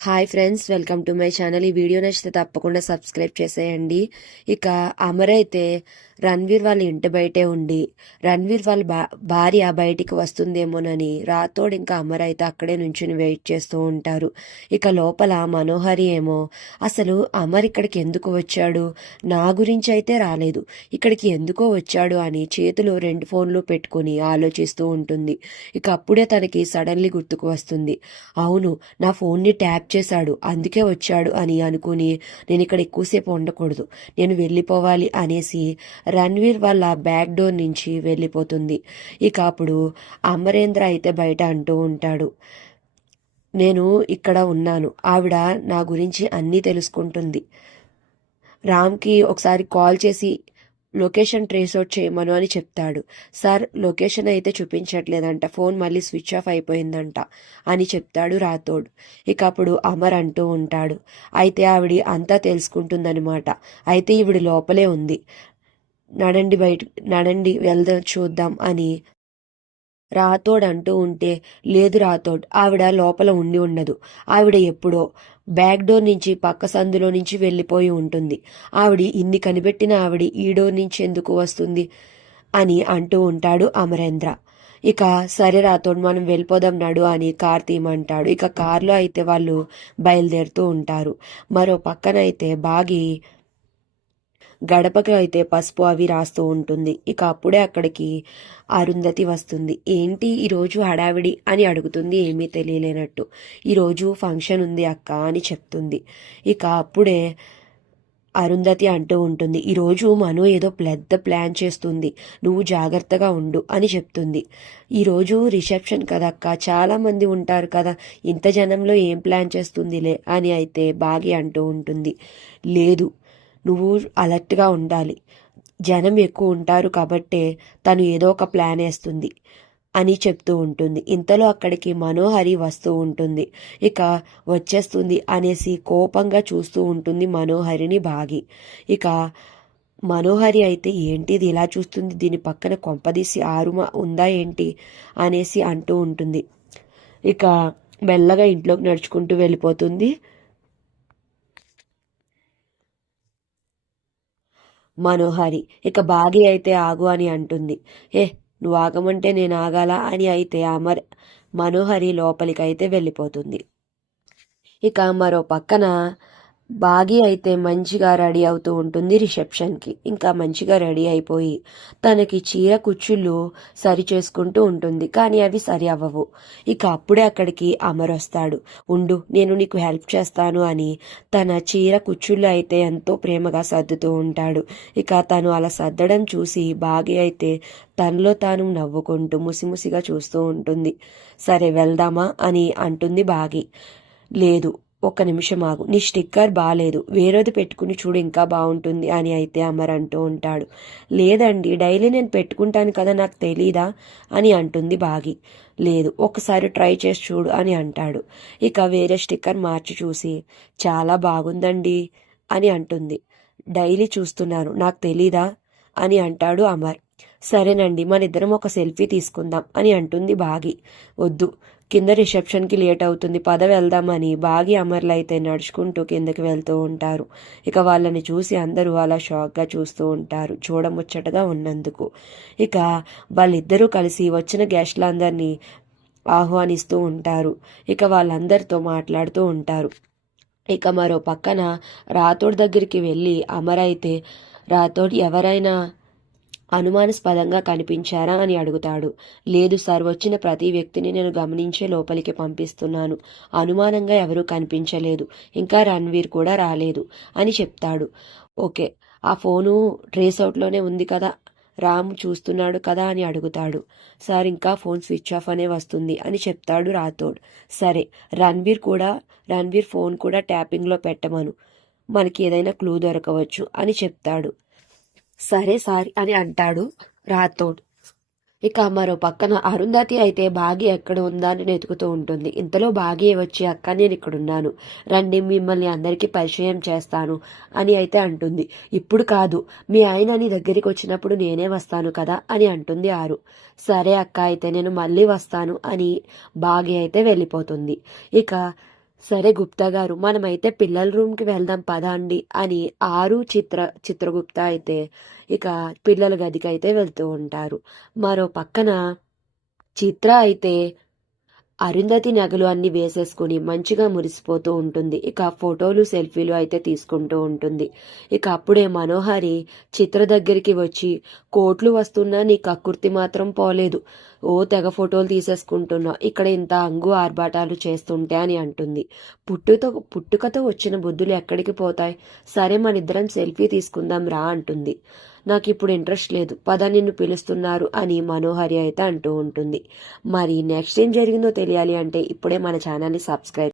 Hi friends welcome to my channel. ఈ video నచ్చితే తప్పకుండా సబ్స్క్రైబ్ చేసేయండి. ఇక అమర్ అయితే రణ్వీర్ వాళ్ళ ఇంటి బయటే ఉండి రణ్వీర్ వాళ్ళ భా భార్య బయటికి వస్తుందేమోనని రాతోడు ఇంకా అమర్ అయితే అక్కడే నుంచుని వెయిట్ చేస్తూ ఉంటారు. ఇక లోపల మనోహరి ఏమో అసలు అమర్ ఇక్కడికి ఎందుకు వచ్చాడు? నా గురించి అయితే రాలేదు. ఇక్కడికి ఎందుకో వచ్చాడు అని చేతిలో రెండు ఫోన్లు పెట్టుకుని ఆలోచిస్తూ ఉంటుంది. ఇక అప్పుడే తనకి సడన్లీ గుర్తుకు వస్తుంది. అవును నా ఫోన్ని ట్యాప్ చేశాడు అందుకే వచ్చాడు అని అనుకుని నేను ఇక్కడ ఎక్కువసేపు ఉండకూడదు. నేను వెళ్ళిపోవాలి అనేసి రణ్వీర్ వాళ్ళ బ్యాక్ డోర్ నుంచి వెళ్ళిపోతుంది. ఇక అప్పుడు అమరేంద్ర అయితే బయట అంటూ ఉంటాడు. నేను ఇక్కడ ఉన్నాను. ఆవిడ నా గురించి అన్నీ తెలుసుకుంటుంది. రామ్కి ఒకసారి కాల్ చేసి లొకేషన్ ట్రేస్ అవుట్ చేయమను అని చెప్తాడు. సార్ లొకేషన్ అయితే చూపించట్లేదంట. ఫోన్ మళ్ళీ స్విచ్ ఆఫ్ అయిపోయిందంట అని చెప్తాడు రాథోడ్. ఇక అప్పుడు అమర్ అంటూ ఉంటాడు. అయితే ఆవిడ అంతా తెలుసుకుంటుందనమాట అయితే ఈవిడ లోపలే ఉంది. నడండి బయట నడండి వెళ్దాం చూద్దాం అని రాతోడ్ అంటూ ఉంటే లేదు రాతోడ్ ఆవిడ లోపల ఉండి ఉండదు. ఆవిడ ఎప్పుడో బ్యాక్ డోర్ నుంచి పక్క సందులో నుంచి వెళ్ళిపోయి ఉంటుంది. ఆవిడ ఇన్ని కనిపెట్టిన ఆవిడ ఈ డోర్ నుంచి ఎందుకు వస్తుంది అని అంటూ ఉంటాడు అమరేంద్ర. ఇక సరే రాతోడ్ మనం వెళ్ళిపోదాం నడు అని కార్ తీయమంటాడు ఇక కార్లో అయితే వాళ్ళు బయలుదేరుతూ ఉంటారు. మరో పక్కన అయితే బాగి గడపకి అయితే పసుపు అవి రాస్తూ ఉంటుంది. ఇక అప్పుడే అక్కడికి అరుంధతి వస్తుంది. ఏంటి ఈరోజు హడావిడి అని అడుగుతుంది. ఏమీ తెలియలేనట్టు. ఈరోజు ఫంక్షన్ ఉంది అక్క అని చెప్తుంది. ఇక అప్పుడే అరుంధతి అంటూ ఉంటుంది. ఈరోజు మను ఏదో పెద్ద ప్లాన్ చేస్తుంది. నువ్వు జాగ్రత్తగా ఉండు అని చెప్తుంది. ఈరోజు రిసెప్షన్ కదక్క చాలా మంది ఉంటారు కదా. ఇంత జనంలో ఏం ప్లాన్ చేస్తుందిలే అని అయితే బాగి అంటూ ఉంటుంది. లేదు నువ్వు అలర్ట్గా ఉండాలి. జనం ఎక్కువ ఉంటారు కాబట్టే తను ఏదో ఒక ప్లాన్ వేస్తుంది అని చెప్తూ ఉంటుంది. ఇంతలో అక్కడికి మనోహరి వస్తూ ఉంటుంది. ఇక వచ్చేస్తుంది అనేసి కోపంగా చూస్తూ ఉంటుంది మనోహరిని బాగి. ఇక మనోహరి అయితే ఏంటిది ఇలా చూస్తుంది? దీని పక్కన కొంపదీసి ఆరుమ ఉందా ఏంటి? అనేసి అంటూ ఉంటుంది. ఇక మెల్లగా ఇంట్లోకి నడుచుకుంటూ వెళ్ళిపోతుంది. మనోహరి ఇక బాగి అయితే ఆగు అని అంటుంది. ఏ నువ్వు ఆగమంటే నేను ఆగాలా అని అయితే అమర్ మనోహరి లోపలికైతే వెళ్ళిపోతుంది. ఇక మరో పక్కన బాగి అయితే మంచిగా రెడీ అవుతూ ఉంటుంది రిసెప్షన్కి. ఇంకా మంచిగా రెడీ అయిపోయి తనకి చీర కుచ్చుళ్ళు సరి చేసుకుంటూ ఉంటుంది. కానీ అవి సరి అవ్వవు. ఇక అప్పుడే అక్కడికి అమర్ వస్తాడు. ఉండు నేను నీకు హెల్ప్ చేస్తాను అని తన చీర కుచ్చుళ్ళు అయితే ఎంతో ప్రేమగా సర్దుతూ ఉంటాడు. ఇక తను అలా సర్దడం చూసి బాగి అయితే తనలో తాను నవ్వుకుంటూ ముసిముసిగా చూస్తూ ఉంటుంది. సరే వెళ్దామా అని అంటుంది బాగి. లేదు ఒక నిమిషం ఆగు. నీ స్టిక్కర్ బాగాలేదు వేరేది పెట్టుకుని చూడు ఇంకా బాగుంటుంది అని అయితే అమర్ అంటూ ఉంటాడు. లేదండి డైలీ నేను పెట్టుకుంటాను కదా నాకు తెలీదా అని అంటుంది బాగి. లేదు ఒకసారి ట్రై చేసి చూడు అని అంటాడు. ఇక వేరే స్టిక్కర్ మార్చి చూసి చాలా బాగుందండి అని అంటుంది. డైలీ చూస్తున్నాను నాకు తెలీదా అని అంటాడు అమర్. సరేనండి మన ఇద్దరం ఒక సెల్ఫీ తీసుకుందాం అని అంటుంది బాగి. వద్దు కింద రిసెప్షన్కి లేట్ అవుతుంది. పద వెళ్దామని బాగి అమర్లు అయితే నడుచుకుంటూ కిందకి వెళ్తూ ఉంటారు. ఇక వాళ్ళని చూసి అందరూ అలా షాక్గా చూస్తూ ఉంటారు. చూడముచ్చటగా ఉన్నందుకు. ఇక వాళ్ళిద్దరూ కలిసి వచ్చిన గెస్ట్లందరినీ ఆహ్వానిస్తూ ఉంటారు. ఇక వాళ్ళందరితో మాట్లాడుతూ ఉంటారు. ఇక మరో పక్కన రాతోడి దగ్గరికి వెళ్ళి అమర్ అయితే ఎవరైనా అనుమానాస్పదంగా కనిపించారా అని అడుగుతాడు. లేదు సార్ వచ్చిన ప్రతి వ్యక్తిని నేను గమనించే లోపలికి పంపిస్తున్నాను. అనుమానంగా ఎవరూ కనిపించలేదు. ఇంకా రణ్వీర్ కూడా రాలేదు అని చెప్తాడు. ఓకే ఆ ఫోను ట్రేస్ అవుట్లోనే ఉంది కదా రామ్ చూస్తున్నాడు కదా అని అడుగుతాడు. సార్ ఇంకా ఫోన్ స్విచ్ ఆఫ్ అనే వస్తుంది అని చెప్తాడు రాథోడ్. సరే రణ్వీర్ కూడా రణ్వీర్ ఫోన్ కూడా ట్యాపింగ్లో పెట్టమను. మనకి ఏదైనా క్లూ దొరకవచ్చు అని చెప్తాడు. సరే సారీ అని అంటాడు రాథోడ్. ఇక మరో పక్కన అరుంధతి అయితే బాగి ఎక్కడ ఉందా అని వెతుకుతూ ఉంటుంది. ఇంతలో బాగి వచ్చి అక్క నేను ఇక్కడున్నాను. రండి మిమ్మల్ని అందరికీ పరిచయం చేస్తాను అని అయితే అంటుంది. ఇప్పుడు కాదు మీ ఆయన నీ దగ్గరికి వచ్చినప్పుడు నేనే వస్తాను కదా అని అంటుంది ఆరు. సరే అక్క అయితే నేను మళ్ళీ వస్తాను అని బాగి అయితే వెళ్ళిపోతుంది. ఇక సరే గుప్తా గారు మనమైతే పిల్లల రూమ్కి వెళ్దాం పదా అండి అని ఆరు చిత్ర చిత్రగుప్త అయితే ఇక పిల్లల గదికి అయితే వెళ్తూ ఉంటారు. మరో పక్కన చిత్ర అయితే అరుంధతి నగలు అన్ని వేసేసుకుని మంచిగా మురిసిపోతూ ఉంటుంది. ఇక ఫోటోలు సెల్ఫీలు అయితే తీసుకుంటూ ఉంటుంది. ఇక అప్పుడే మనోహరి చిత్ర దగ్గరికి వచ్చి కోట్లు వస్తున్నా నీ కక్కుర్తి మాత్రం పోలేదు. ఓ తెగ ఫోటోలు తీసేసుకుంటున్నావు. ఇక్కడ ఇంత అంగు ఆర్భాటాలు చేస్తుంటే అని అంటుంది. పుట్టుతో పుట్టుకతో వచ్చిన బుద్ధులు ఎక్కడికి పోతాయి? సరే మన ఇద్దరం సెల్ఫీ తీసుకుందాం రా అంటుంది. నాకు ఇప్పుడు ఇంట్రెస్ట్ లేదు. పద నిన్ను పిలుస్తున్నారు అని మనోహరి అయితే అంటూ ఉంటుంది. మరి నెక్స్ట్ ఏం జరిగిందో తెలియాలి అంటే ఇప్పుడే మన ఛానల్ని సబ్స్క్రైబ్